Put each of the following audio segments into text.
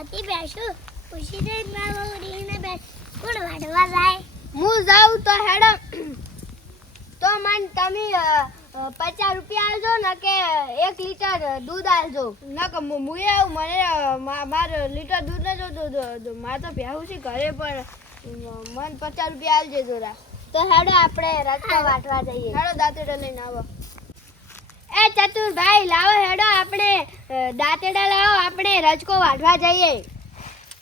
હતી બેસું પૂછી દે મારા રીને બેસ કોણ વાડવા જાય હું જાઉં તો હેડો તો મન તમે 50 રૂપિયા આલજો ને કે 1 લીટર દૂધ આલજો ના કે મુએ આવું મને માર લીટર દૂધ ન જોતો મારે તો પ્યાવું છે ઘરે પણ મન 50 રૂપિયા આલજે જોરા તો હેડો આપણે રજકો વાટવા જઈએ હેડો દાંતેડો લઈને આવો એ ચતુરભાઈ લાવો હેડો આપણે દાંતેડા લાવો આપણે રજકો વાટવા જઈએ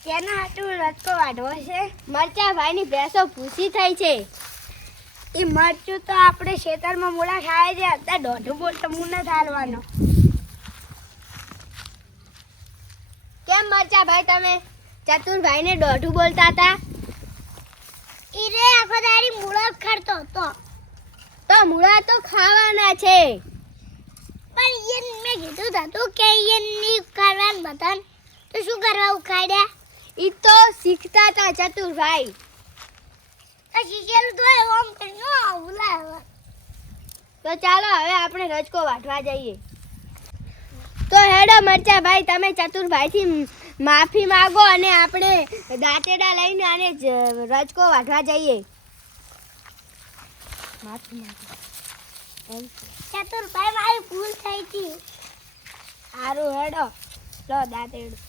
કેના હાટું રચકો વાડવો છે મરચા ભાઈની ભેંસો ભૂસી થઈ છે એ મરચું તો આપણે ખેતરમાં મોડા ખાય છે અત્યારે દોઢું બોલ તો મું નથી હાલવાનો કેમ મરચા ભાઈ તમે ચતુરભાઈને દોઢું બોલતા હતા ઈ રે આખો દાડી મૂળા જ ખાડતો હતો તો મૂળા તો ખાવાના છે પણ ઈયન મેં કીધું હતું કે ઈયન ની કરવાનું બધાને તો શું કરવા ઉખાડ્યા ઈ તો શીખતા હતા ચતુરભાઈ તો શીખેલું તો ઓમ કરીને બોલાવે તો ચાલો હવે આપણે રજકો વાટવા જઈએ તો હેડો મરચા ભાઈ તમે ચતુરભાઈથી માફી માંગો અને આપણે દાંતેડા લઈને આને રજકો વાટવા જઈએ માફી માંગો ચતુરભાઈ મારી ભૂલ થઈ હતી સારું હેડો લો દાંતેડું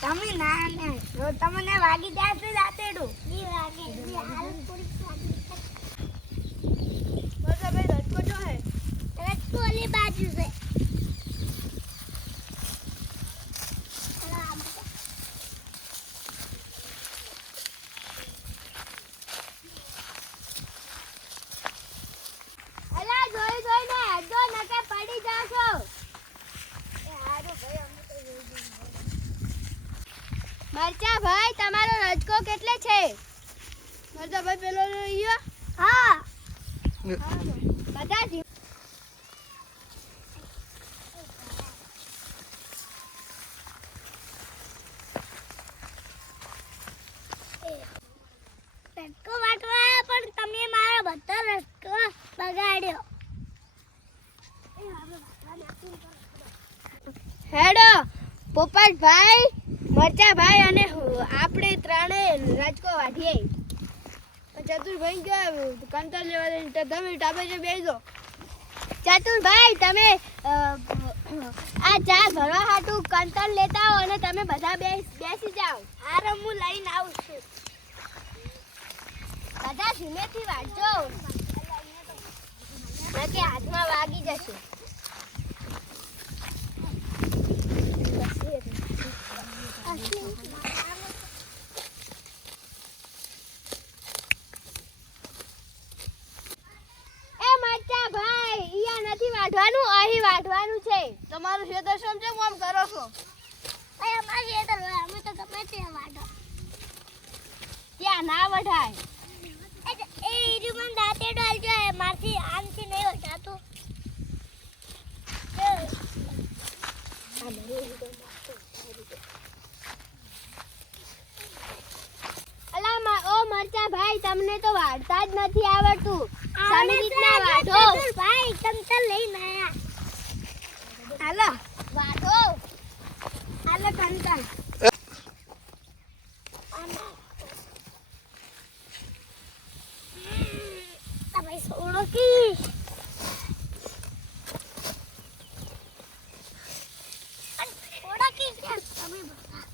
તમે ના ને જો તમને વાગી જાય તો દાંતેડું ની વાગે હાલ થોડીક વાગી મરચા ભાઈ રજકો જો હે રચકો ઓલી બાજુ છે અલા જોઈ જોઈને હેડો નકે પડી જાશો મરચા ભાઈ તમારો રજકો કેટલે છે મરચા ભાઈ પેલો ઈયો હા બધા જ રચકો વાટવા પણ તમે મારો બધો રચકો બગાડ્યો હેડો પોપટભાઈ મરચાભાઈ અને આપણે ત્રણે રજકો વાઢીએ ચતુરભાઈ ક્યાં કંટાળ લેવા દે તમે ટાપે જે બેસજો ચતુરભાઈ તમે આ ચા ભરવા હાટુ કંતર લેતા હો અને તમે બધા બેસી જાઓ હારે હું લઈને આવું છું બધા ધીમેથી વાંચજો નકે હાથમાં વાગી જશે એ મરચા ભાઈ અહીંયા નથી વાઢવાનું અહીં વાઢવાનું છે તમારું ખેતર શું છે કામ કરો છો ભાઈ અમારે ખેતર હોય અમે તો ગમે તે વાડો ત્યાં ના વઢાય એ ઈરુમન દાંતે ડાલજો મારથી આમથી નહીં વટાતું અલા ઓ મરચા ભાઈ તમને તો વાઢતા જ નથી આવડતું સારી રીતના વાઢો ભાઈ તમ તો લઈને આયા હાલો વાઢો હાલો કંતા તમે સોડો કી સોડો કી તમે બધા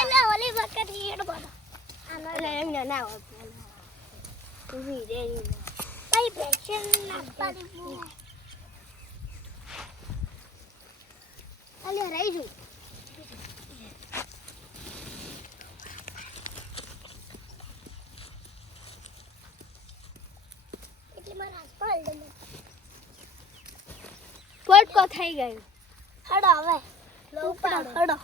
એલા ઓલી વખત હીડ બોલો એટલે એમને ના હોય ઊભી રે ભાઈ પેશન ના પાડી અલે રહી જુ એટલે મારા હાથ પર ફોટકો થઈ ગયો હડો હવે ઉપાડો હડો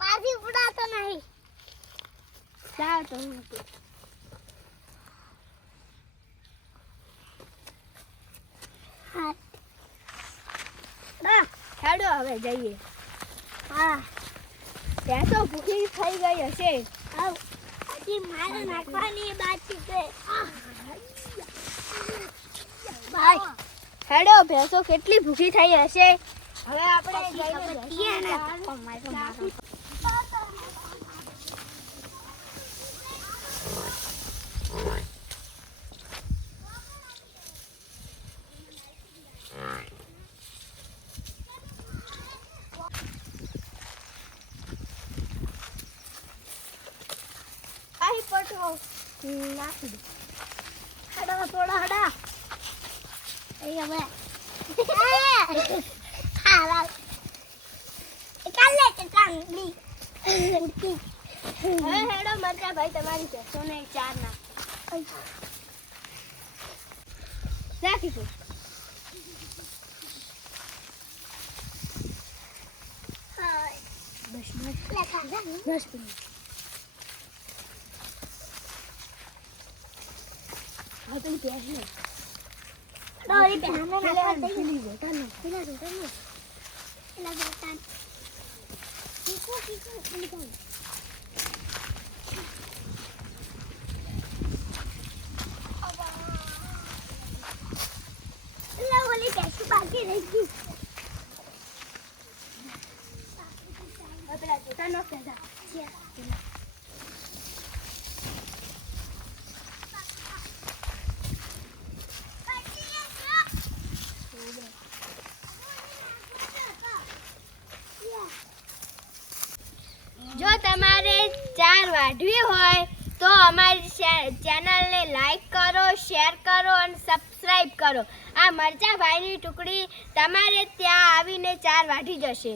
મારી ઉડાતો નહીં જાઓ તો હા હેડો હેડો હવે જઈએ. હા ભેંસો ભૂખી થઈ ગઈ હશે. આવ હજી મારે નાખવાની બાકી છે ભાઈ હેડો ભેંસો કેટલી ભૂખી થઈ હશે. હવે આપણે જઈને પીએ ને આહી પટો નાખી દે. હડા થોડા હડા એ હવે હારા કાલે કે કાંગલી ઉડતી હવે હેડો મરચા ભાઈ તમારી ભેંસોને ચાર નાખ રાખીશું. હાય 10 મિનિટ લેખા 10 મિનિટ હવે પેલી ભેંસને ડોરી પહેને નાખવા દે પેલા જોતા કીકુ કીકુ પેલા ઓલી બેસી બાકી રહી ગઈ પેલા જોતા ન કહેતા. જો તમારે ચાર વાઢવી હોય તો અમારી ચેનલને લાઈક કરો, શેર કરો અને સબસ્ક્રાઈબ કરો. આ મરચા ભાઈની ટુકડી તમારે ત્યાં આવીને ચાર વાઢી જશે.